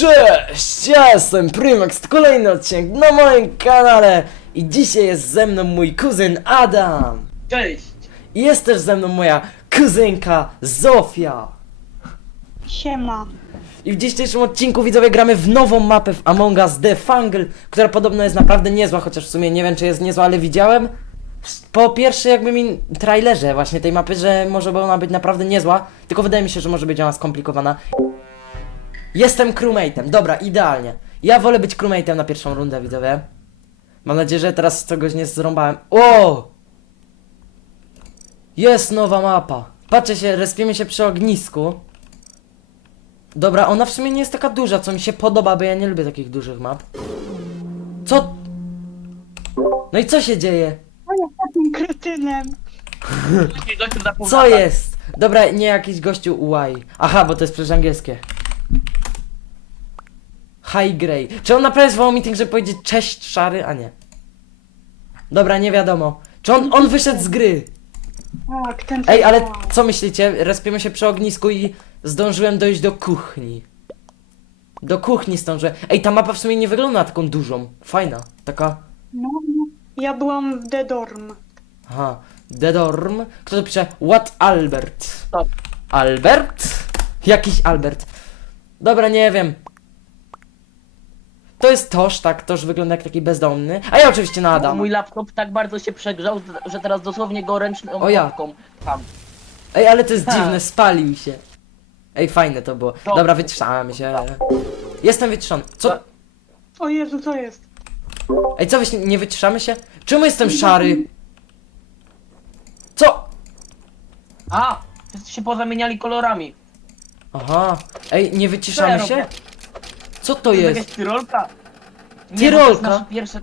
Cześć, ja jestem Primax, to kolejny odcinek na moim kanale i dzisiaj jest ze mną mój kuzyn Adam Cześć! i jest też ze mną moja kuzynka Zofia Siema. i w dzisiejszym odcinku widzowie gramy w nową mapę w Among Us The Fungle, która podobno jest naprawdę niezła, chociaż w sumie nie wiem czy jest niezła, ale widziałem po pierwsze jakby mi trailerze właśnie tej mapy, że może ona być naprawdę niezła, tylko wydaje mi się, że może być ona skomplikowana. Jestem crewmate'em, dobra, idealnie. Ja wolę być crewmate'em na pierwszą rundę, widzowie. Mam nadzieję, że teraz czegoś nie zrąbałem. O! Jest nowa mapa. Patrzcie się, respimy się przy ognisku. Dobra, ona w sumie nie jest taka duża, co mi się podoba, bo ja nie lubię takich dużych map. Co? No i co się dzieje? No takim kretynem. Co jest? Dobra, nie jakiś gościu UI. Aha, bo to jest przecież angielskie. High Grey. Czy on naprawdę zwołał meeting, żeby powiedzieć cześć szary, a nie? Dobra, nie wiadomo. Czy on, on wyszedł z gry? Tak, ten Ej, ale co myślicie? Respiemy się przy ognisku i zdążyłem dojść do kuchni. Do kuchni zdążyłem. Ej, ta mapa w sumie nie wygląda na taką dużą. Fajna. Taka... No, no. ja byłam w The Dorm. Aha. The Dorm. Kto to pisze? What Albert? Stop. Albert? Jakiś Albert. Dobra, nie wiem. To jest Toż, tak, Toż wygląda jak taki bezdomny. A ja oczywiście na Adam. Mój laptop tak bardzo się przegrzał, że teraz dosłownie go ręczną O ja. łapką tam. Ej, ale to jest Tak. dziwne, spalił się. Ej, fajne to było. To- Dobra, wyciszamy się. Jestem wyciszony. Co? O Jezu, co jest? Ej, co wy się- nie wyciszamy się? Czemu jestem szary? Co? A! Wszyscy się pozamieniali kolorami. Aha. Ej, nie wyciszamy Co ja się? robię? Co to To jest? jakaś tyrolka? Nie, Tyrolka? bo to jest nasze pierwsze...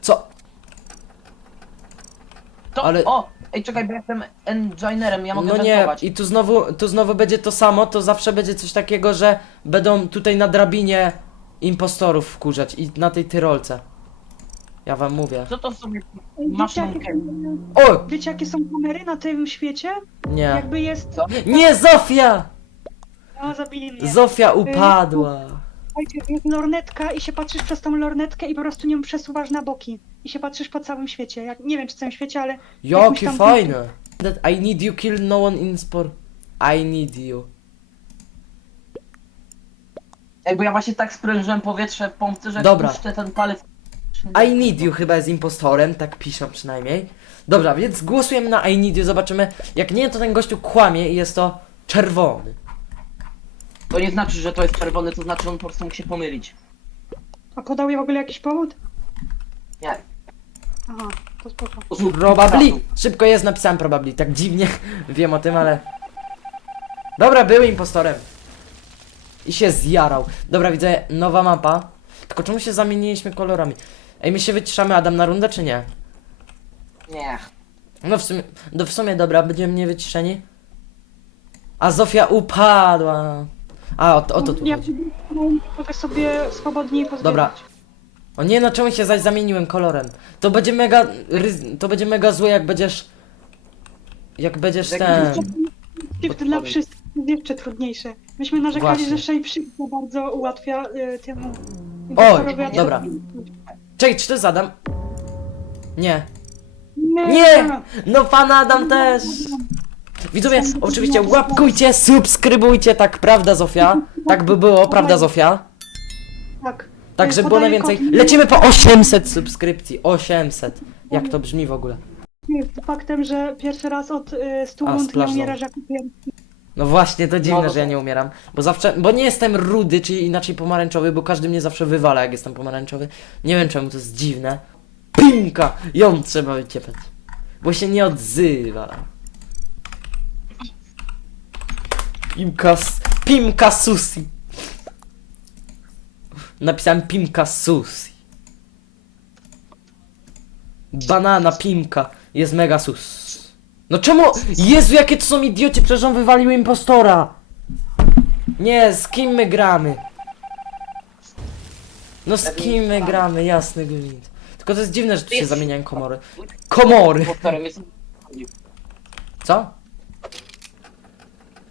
Co? To... Ale- O! Ej, czekaj, bo ja jestem engineerem, ja mogę No nie, i tu znowu, tu znowu będzie to samo, to zawsze będzie coś takiego, że będą tutaj na drabinie impostorów wkurzać i na tej tyrolce. Ja wam mówię. Co to sobie masz Wiecie na jakie, O! wiecie, jakie są kamery na tym świecie? Nie. Jakby jest... Co? Nie, Zofia! No, zabili mnie. Zofia upadła. Słuchajcie, jest lornetka i się patrzysz przez tą lornetkę i po prostu nią przesuwasz na boki. I się patrzysz po całym świecie. Jak, nie wiem, czy całym świecie, ale... jakimś Jakie tam- fajne. That I need you kill no one in sport. I need you. Ej, bo ja właśnie tak sprężyłem powietrze w pompce, że Dobra. puszczę ten palec... I need you chyba jest impostorem, tak piszą przynajmniej. Dobra, więc głosujemy na I need you, zobaczymy. Jak nie, to ten gościu kłamie i jest to czerwony. To nie znaczy, że to jest czerwony, to znaczy, że on po prostu mógł się pomylić. A podał je w ogóle jakiś powód? Nie. Aha, to spoko. Probably. Szybko jest, napisałem probably. Tak dziwnie wiem o tym, ale... Dobra, był impostorem. I się zjarał. Dobra, widzę, nowa mapa. Tylko czemu się zamieniliśmy kolorami? Ej, my się wyciszamy, Adam, na rundę, czy nie? Nie. No w sumie, no w sumie dobra, będziemy nie wyciszeni. A Zofia upadła. A, o, o to tu Ja chodzi. mogę sobie swobodniej pozbierać. Dobra. O nie, no czemu się zaś zamieniłem kolorem? To będzie mega, ryz- to będzie mega złe, jak będziesz... Jak będziesz Jak ten... będziesz- Shift dla wszystkich jest jeszcze trudniejsze. Myśmy narzekali, Właśnie. że Shape Shift za bardzo ułatwia y, temu. Oj, impostorowi- dobra. Czekaj, czy to jest Adam? Nie. Nie! Nie! No pan Adam też! Widzowie, oczywiście łapkujcie, subskrybujcie, tak, prawda Zofia? Tak by było, prawda Zofia? Tak. Tak, Y, żeby było podaję najwięcej. kod- Lecimy po 800 subskrypcji. 800. Jak to brzmi w ogóle? Faktem, że pierwszy raz od y, 100 A, rund nie splash zone. umierasz jako pierwszy. No właśnie, to dziwne, No, że ja nie umieram. Bo zawsze, bo nie jestem rudy, czyli inaczej pomarańczowy, bo każdy mnie zawsze wywala, jak jestem pomarańczowy. Nie wiem czemu to jest dziwne. Pinka! Ją trzeba wyciepać. Bo się nie odzywa. Pimka, s- Pimka Susi. Napisałem Pimka Susi. Banana Pimka jest mega sus. No czemu? Jezu, jakie to są idioci, przecież on wywalił impostora. Nie, z kim my gramy? No z kim my gramy, jasny gwint. Tylko to jest dziwne, że tu się zamieniają komory. Komory! Jest... Co?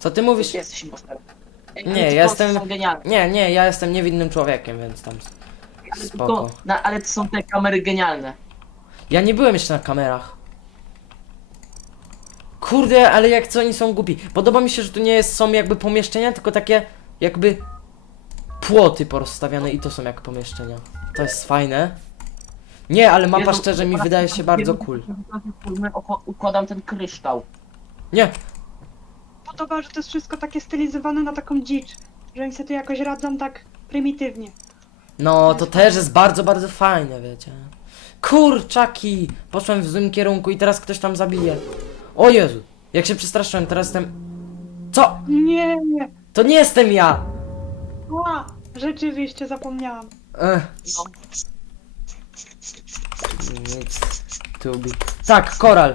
Co ty mówisz? Jesteś impostorem. Ej, Nie, ja te jestem- kosy są genialne. Nie, nie, ja jestem niewinnym człowiekiem, więc tam Ale spoko. tylko- No, ale to są te kamery genialne. Ja nie byłem jeszcze na kamerach. Kurde, ale jak co oni są głupi. Podoba mi się, że tu nie jest, są jakby pomieszczenia, tylko takie jakby płoty porozstawiane i to są jak pomieszczenia. To jest fajne. Nie, ale mapa Jezu, szczerze mi wydaje się bardzo cool. Układam ten kryształ. Nie, Podoba, że to jest wszystko takie stylizowane na taką dzicz. Że oni sobie tu jakoś radzą tak prymitywnie. no to też jest bardzo, bardzo fajne, wiecie. Kurczaki! Poszłem w złym kierunku i teraz ktoś tam zabije. O Jezu! Jak się przestraszyłem, teraz jestem... Co? Nie, nie. To nie jestem ja! Ła, rzeczywiście zapomniałam. Ech. No. To be. Tak, koral.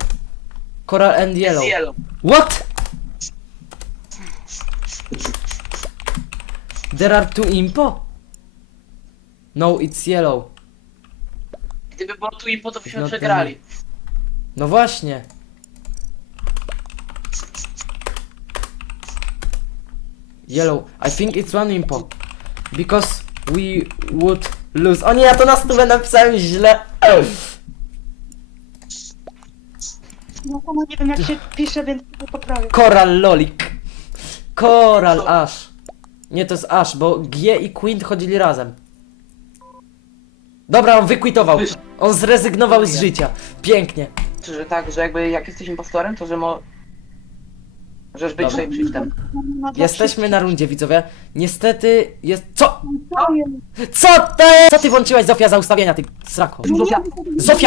Coral and yellow. Yellow. What? There are two impo? No, it's yellow. Gdyby było tu impo, to byśmy No to przegrali. No właśnie. Yellow. I think it's one impo. Because we would lose. O nie, ja to na stówę napisałem źle. No sama nie wiem jak się pisze, więc to poprawię. Coral lolik. Coral ash. Nie, to jest ash, bo G i Quint chodzili razem. Dobra, on wykwitował. On zrezygnował z życia. Pięknie. Czy że tak, że jakby jak jesteś impostorem, to że mo... Możesz być Dobra. sobie shiftem. No, Jesteśmy na rundzie, widzowie. Niestety jest... Co? wszystkich. Co to jest? Co ty włączyłaś, Zofia, za ustawienia, ty srako? No, Zofia. Zofia!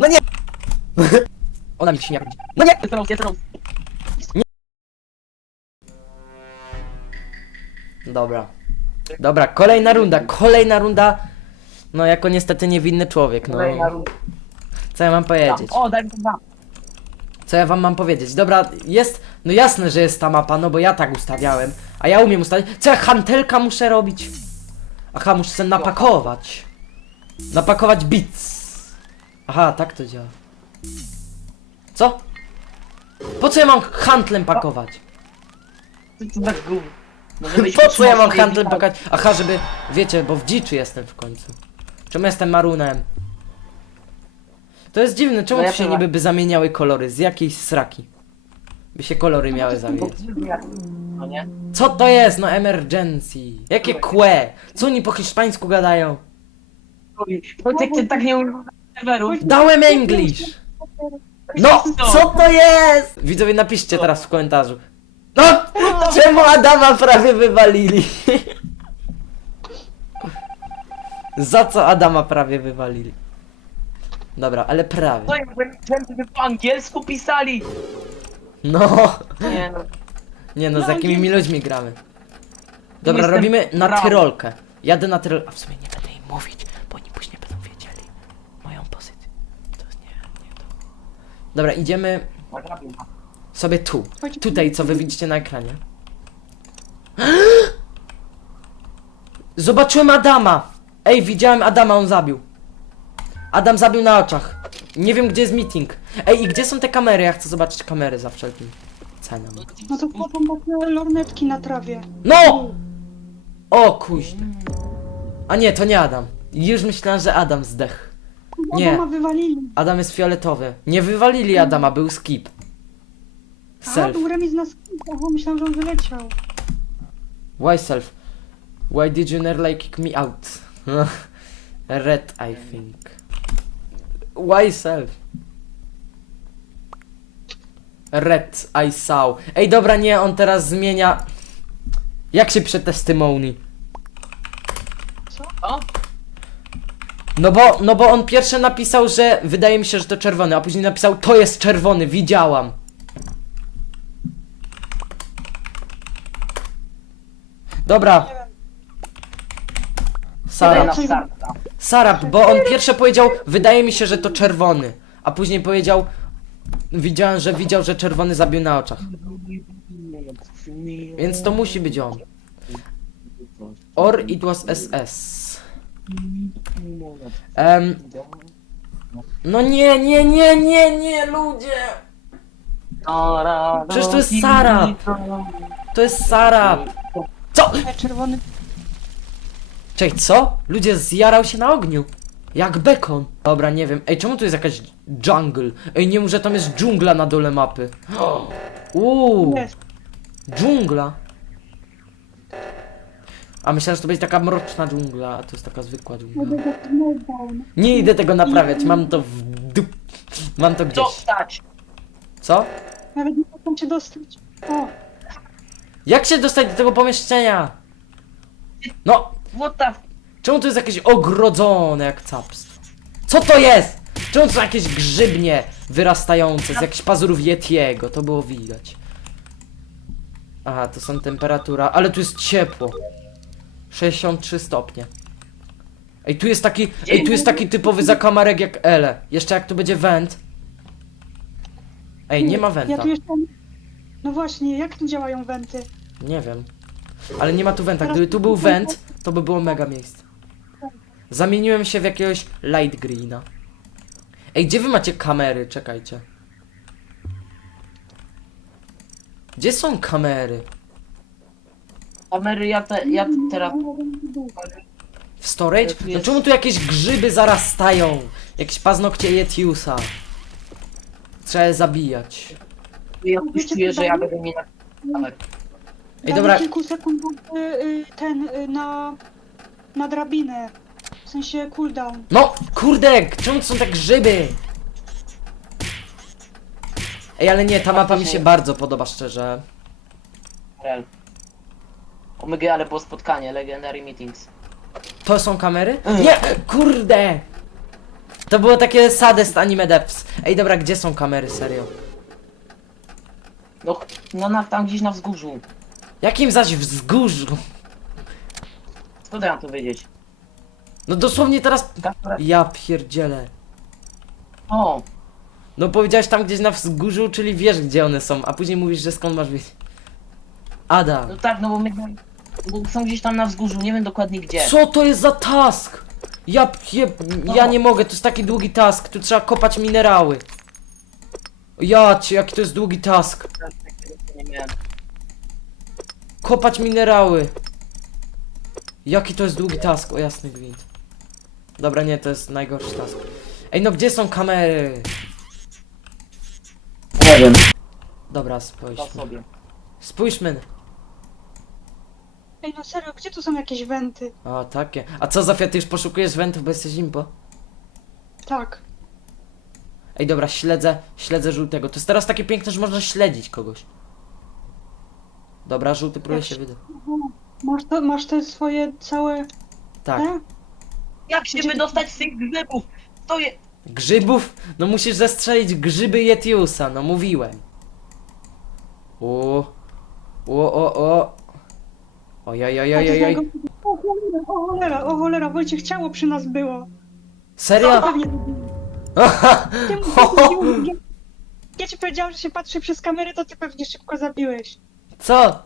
No nie! Ona mi się nie No nie! Jest Rose, Dobra. Dobra, kolejna runda, kolejna runda. No, jako niestety niewinny człowiek, no. Kolejna runda. Co ja mam powiedzieć? O, daj mi dwa. Co ja wam mam powiedzieć? Dobra, jest... No jasne, że jest ta mapa, no bo ja tak ustawiałem. A ja umiem ustawić. Co ja hantelka muszę robić? Aha, muszę sobie napakować. Napakować bits. Aha, tak to działa. Co? Po co ja mam handlem pakować? To za gówno? No, Po co ja mam handlem sobie pakować? Aha, żeby... Wiecie, bo w dziczy jestem w końcu. Czemu jestem marunem? To jest dziwne, czemu No ja tu się chyba- niby by zamieniały kolory? Z jakiejś sraki? By się kolory miały zamieniać. No nie? Co to jest? No emergency. Jakie kłe? Co oni po hiszpańsku gadają? Ty tak nie używasz serwerów. Dałem English! No, co to jest? Widzowie, napiszcie teraz w komentarzu. No, czemu Adama prawie wywalili? Za co Adama prawie wywalili? Dobra, ale prawie. No jakby żeby po angielsku pisali. No, Nie no. nie no, z jakimi mi ludźmi gramy. Dobra, Jestem robimy na tyrolkę. Jadę na tyrolkę. A w sumie nie będę im mówić, bo oni później będą wiedzieli moją pozycję. To jest nie, nie to. Dobra, idziemy sobie tu. Tutaj, co wy widzicie na ekranie. Zobaczyłem Adama! Ej, widziałem Adama, on zabił. Adam zabił na oczach. Nie wiem, gdzie jest meeting. Ej, i gdzie są te kamery? Ja chcę zobaczyć kamery za wszelkim ceną. No to kładą takie lornetki na trawie. No! O, kuźnie. A nie, to nie Adam. Już myślałem, że Adam zdech. Nie. Adama wywalili. Adam jest fioletowy. Nie wywalili Adama, był skip. A, Self. był remis na skórze, bo myślałam, że on wyleciał. Why self? Why did you nearly kick me out? Red, I think. Why self? Red, I saw. Ej, dobra, nie, on teraz zmienia... Jak się pisze testimony? O, No bo, no bo on pierwsze napisał, że wydaje mi się, że to czerwony, a później napisał, to jest czerwony, widziałam. Dobra. Daj na Sarap. starta. Sarap, bo on pierwsze powiedział, wydaje mi się, że to czerwony, a później powiedział, widziałem, że widział, że czerwony zabił na oczach. Więc to musi być on. Or it was SS. Em, no nie, nie, nie, nie, nie, ludzie! Sara, Przecież to jest Sara. To jest Sara! Co? Czerwony. Czekaj, co? Ludzie zjarał się na ogniu. Jak bekon. Dobra, nie wiem. Ej, czemu tu jest jakaś jungle? Ej, nie może tam jest dżungla na dole mapy. Uuu, Jest. dżungla. A myślałem, że to będzie taka mroczna dżungla, a to jest taka zwykła dżungla. Nie idę tego naprawiać, mam to w dup... Mam to gdzieś. Dostać! Co? Nawet nie mogą cię dostać. O, Jak się dostać do tego pomieszczenia? No, What the f... czemu to jest jakieś ogrodzone jak capstwo? Co to jest? Czemu to są jakieś grzybnie wyrastające z jakichś pazurów Yetiego? To było widać. Aha, to są temperatura, ale tu jest ciepło. 63 stopnie. Ej, tu jest taki, ej, tu jest taki typowy zakamarek jak Ele. Jeszcze jak tu będzie went. Ej, nie ma ja wenta. tu jeszcze... No właśnie, jak tu działają wenty? Nie wiem. Ale nie ma tu wenta. Gdyby tu był went, to by było mega miejsce. Zamieniłem się w jakiegoś light greena. Ej, gdzie wy macie kamery? Czekajcie. Gdzie są kamery? Kamery, ja, te, ja teraz... W storage? No jest- czemu tu jakieś grzyby zarastają? Jakieś paznokcie Yetiusa. Trzeba je zabijać. Ja już czuję, że ja będę nie na kamer. Ej, dobra. kilku sekund y, y, ten y, na... na drabinę. W sensie cooldown. No, kurde, czemu to są te grzyby? Ej, ale nie, ta mapa mi się bardzo podoba, szczerze. Rel. Omega, ale było spotkanie, Legendary Meetings. To są kamery? Mm. Nie! Kurde! To było takie sadest anime depths. Ej, dobra, gdzie są kamery, serio? No, no na, tam gdzieś na wzgórzu. Jakim zaś wzgórzu? Skąd ja mam to wiedzieć? No dosłownie teraz... Kasper- Ja pierdzielę. O, No powiedziałeś tam gdzieś na wzgórzu, czyli wiesz gdzie one są, a później mówisz, że skąd masz wiedzieć. Ada. no tak, no bo my... Bo są gdzieś tam na wzgórzu, nie wiem dokładnie gdzie. Co to jest za task? Ja pie... Ja nie mogę, to jest taki długi task, tu trzeba kopać minerały. Ja cię, jaki to jest długi task. Nie miałem. Kopać minerały. Jaki to jest długi task, o jasny gwint. Dobra, nie, to jest najgorszy task. Ej, no gdzie są kamery? Nie wiem. Dobra, spójrzmy. sobie. Spójrzmy. Ej, no serio, gdzie tu są jakieś wenty? O, takie. A co, Zofia, ty już poszukujesz wentów, bo jesteś impo? Tak. Ej, dobra, śledzę, śledzę żółtego. To jest teraz takie piękne, że można śledzić kogoś. Dobra, żółty próbuje się wydać. Masz, to, masz te swoje całe... Tak. Te? Jak się wydostać z tych grzybów? Stoję... Grzybów? No musisz zestrzelić grzyby Yetiusa, no mówiłem. O, o, o, o. Ojojojojojoj. O cholera, o cholera, o cholera, Wojciech, ciało przy nas było. Serio? Pewnie... Ty Ja ci powiedziałam, że się patrzy przez kamerę, to ty pewnie szybko zabiłeś. Co?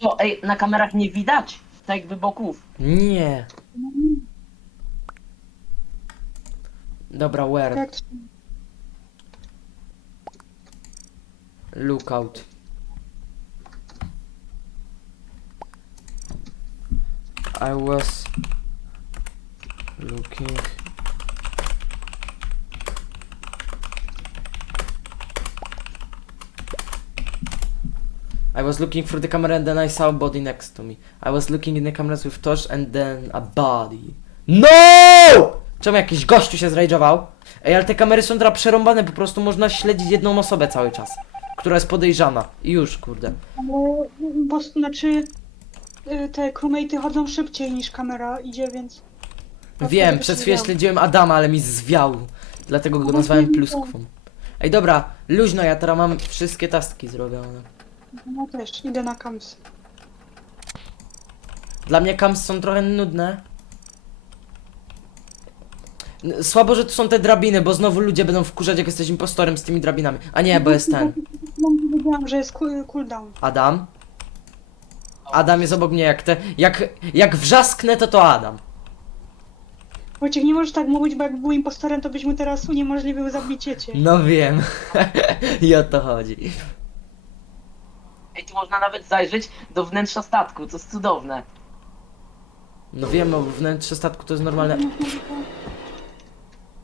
O, ej, na kamerach nie widać. Tak jakby boków. Nie. Dobra, where? To... Lookout. I was looking. I was looking for the camera and then I saw a body next to me. I was looking in the cameras with torch and then a body. No! Czemu jakiś gościu się zrajdżował? Ej, ale te kamery są teraz przerąbane, po prostu można śledzić jedną osobę cały czas. Która jest podejrzana. I już, kurde. Ale, bo, znaczy... y, Te crewmate'y chodzą szybciej niż kamera idzie, więc... Wiem, przez chwilę śledziłem Adama, ale mi zwiał. Dlatego go nazwałem pluskwą. Ej, dobra, luźno, ja teraz mam wszystkie taski zrobione. No też, idę na kams. Dla mnie kams są trochę nudne. N- Słabo, że tu są te drabiny, bo znowu ludzie będą wkurzać, jak jesteś impostorem z tymi drabinami. A nie, bo jest ten. No, wiedziałam, że jest cool- cooldown. Adam. Adam jest obok mnie, jak te. Jak, jak wrzasknę, to to Adam. Wojciech, nie możesz tak mówić, bo jak był impostorem, to byś mu teraz uniemożliwił zabicie cię. No wiem. I o to chodzi. Ej, tu można nawet zajrzeć do wnętrza statku, co jest cudowne. No wiem, bo wnętrze statku to jest normalne.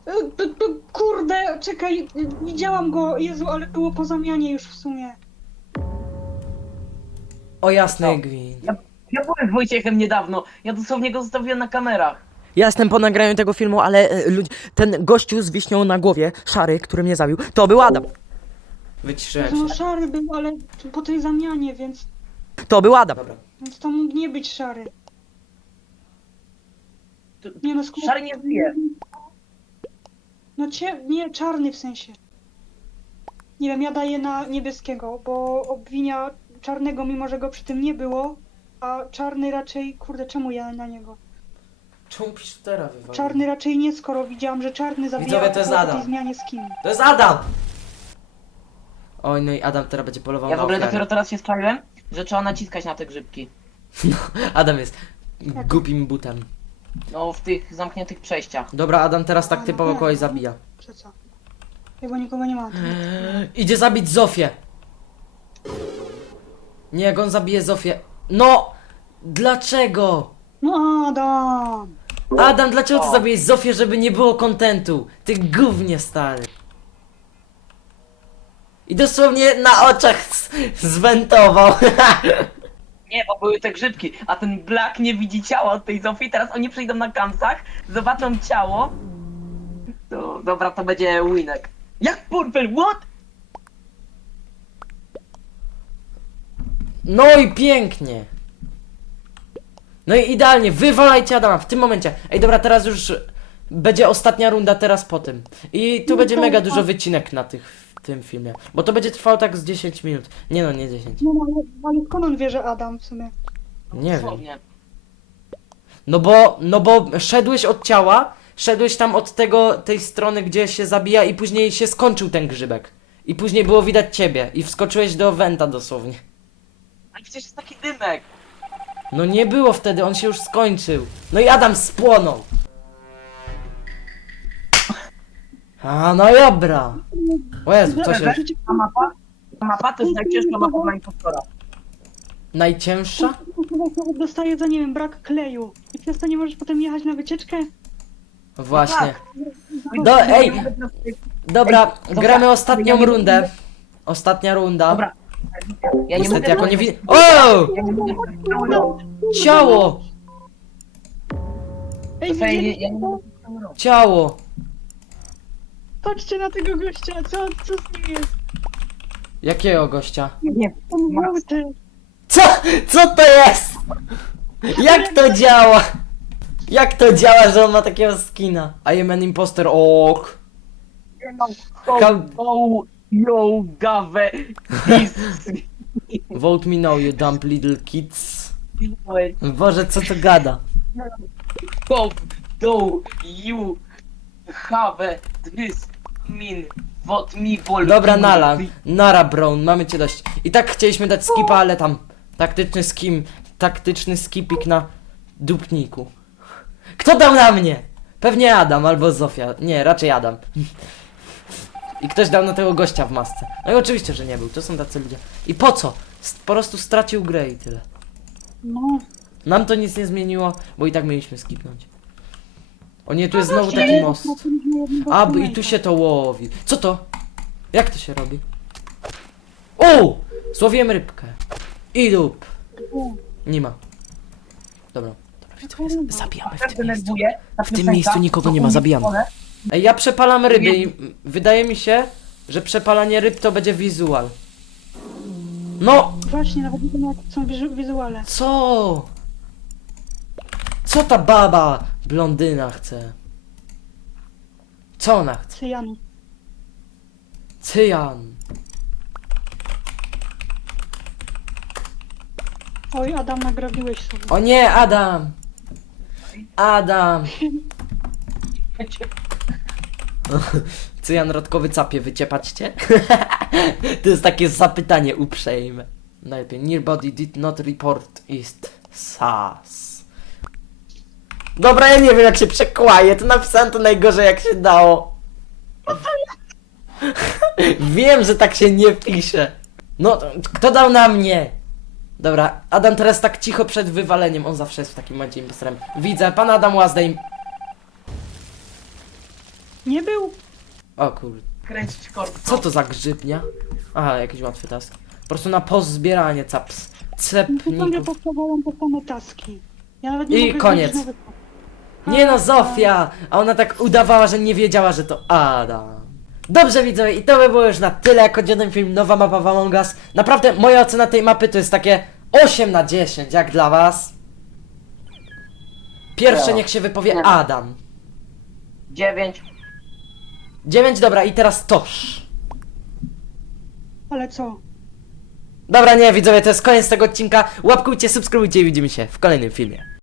E, p- p- Kurde, czekaj, e, widziałam go, Jezu, ale było po zamianie już w sumie. O jasny gwint. Ja, ja byłem z Wojciechem niedawno, ja dosłownie go zostawiłem na kamerach. Ja jestem po nagraniu tego filmu, ale e, ludzi, ten gościu z wiśnią na głowie, szary, który mnie zabił, to był Adam. Wyciszyłem No się. szary był, ale po tej zamianie, więc, To był Adam. Dobra. więc to mógł nie być szary. To- Nie no, skoro... Szary nie żyje. No cie... nie, czarny w sensie. Nie wiem, ja daję na niebieskiego, bo obwinia czarnego, mimo że go przy tym nie było, a czarny raczej, kurde, czemu ja na niego? Czemu piszutera wywalił? Czarny raczej nie, skoro widziałam, że czarny zabija Widzowie, to jest po Adam. tej zmianie z kim. To jest Adam! Oj, no i Adam teraz będzie polował Ja na w ogóle dopiero teraz się sprawdziłem, że trzeba naciskać na te grzybki. Adam jest głupim butem. No, w tych zamkniętych przejściach. Dobra, Adam teraz tak no typowo tak, kogoś no. zabija. Czy co? Chyba nikogo nie ma. Idzie zabić Zofię. Nie, jak on zabije Zofię. No! Dlaczego? No Adam! Adam, dlaczego ty O. zabiłeś Zofię, żeby nie było kontentu? Ty gównie stary. I dosłownie na oczach z- zwentował. Nie, bo były te grzybki, a ten Black nie widzi ciała od tej Zofii, teraz oni przyjdą na kampsach, zobaczą ciało. To, dobra, to będzie winek. Jak Purple, what? No i pięknie. No i idealnie, wywalajcie Adama w tym momencie. Ej, dobra, teraz już będzie ostatnia runda teraz po tym. I tu No będzie mega dużo wycinek na tych, tym filmie. Bo to będzie trwało tak z 10 minut. Nie no, nie 10. No ale, ale skąd on wie, że Adam w sumie? Nie wiem. Dosłownie. No bo, no bo szedłeś od ciała, szedłeś tam od tego, tej strony, gdzie się zabija i później się skończył ten grzybek. I później było widać ciebie i wskoczyłeś do Wenta dosłownie. Ale przecież jest taki dymek. No nie było wtedy, on się już skończył. No i Adam spłonął. A, no dobra. O Jezu, co się... Ta mapa, ta mapa to jest najcięższa mapa dla impostora. Najcięższa? Dostaje za, nie wiem, brak kleju. I przez to nie możesz potem jechać na wycieczkę? Właśnie. No Do, ej, Dobra, gramy ostatnią rundę. Ostatnia runda. Dobra. Ja nie Niestety, mogę... jako nie widzę... O! Ja nie mogę... Ciało! Ej, ja nie, widzieli? ja nie mogę... Ciało! Patrzcie na tego gościa, co, co z nim jest? Jakiego gościa? Nie, On Max. żółty. Co? Co to jest? Jak to działa? Jak to działa, że on ma takiego skina? I am an imposter, ok. Kam- Oh, yo, gawę. This... Vote me now, you dumb little kids. Boże, co to gada? Go, do, you have this what me vol... Dobra, Nala, Nara Brown, mamy cię dość. I tak chcieliśmy dać skipa, ale tam taktyczny skim, taktyczny skipik na dupniku. Kto dał na mnie? Pewnie Adam albo Zofia. Nie, raczej Adam. I ktoś dał na tego gościa w masce. No i oczywiście, że nie był, to są tacy ludzie. I po co? S- Po prostu stracił grę i tyle. No. Nam to nic nie zmieniło, bo i tak mieliśmy skipnąć. O nie, tu jest znowu taki most. A, bo i tu się to łowi. Co to? Jak to się robi? O! Złowiłem rybkę. I dup. Nie ma. Dobra. Dobra, widzowie, zabijamy w tym miejscu. W tym miejscu nikogo nie ma, zabijamy. Ej, ja przepalam ryby i mm, wydaje mi się, że przepalanie ryb to będzie wizual. No! Właśnie, nawet nie wiem jak są wizu- wizuale. Co? Co ta baba blondyna chce? Co ona chce? Cyjan. Cyjan. Oj, Adam, nagrabiłeś sobie. O nie, Adam! Adam! Cyjan rodkowy capie, wyciepać cię? to jest takie zapytanie uprzejme. Najlepiej. Nearbody did not report ist sas. Dobra, ja nie wiem jak się przekłaje, to napisałem to najgorzej jak się dało. wiem, że tak się nie pisze. No, to- kto dał na mnie? Dobra, Adam teraz tak cicho przed wywaleniem, on zawsze jest w takim momencie impostorem. Widzę, pan Adam Łazdej. Nie był? O kurde. Kręcić korko. Co to za grzybnia? Aha, jakiś łatwy task. Po prostu na pozbieranie caps. No to ciągle Cepników. powstawają te same taski. Ja nawet nie I mogę koniec. znaleźć nowych. Nie no, Zofia! A ona tak udawała, że nie wiedziała, że to Adam. Dobrze widzowie, i to by było już na tyle jako jeden film, nowa mapa w Among Us. Naprawdę moja ocena tej mapy to jest takie 8 na 10, jak dla was. Pierwsze niech się wypowie Nie. Adam. Dziewięć. 9, dobra, i teraz Tosz. Ale co? Dobra, nie widzowie, to jest koniec tego odcinka. Łapkujcie, subskrybujcie i widzimy się w kolejnym filmie.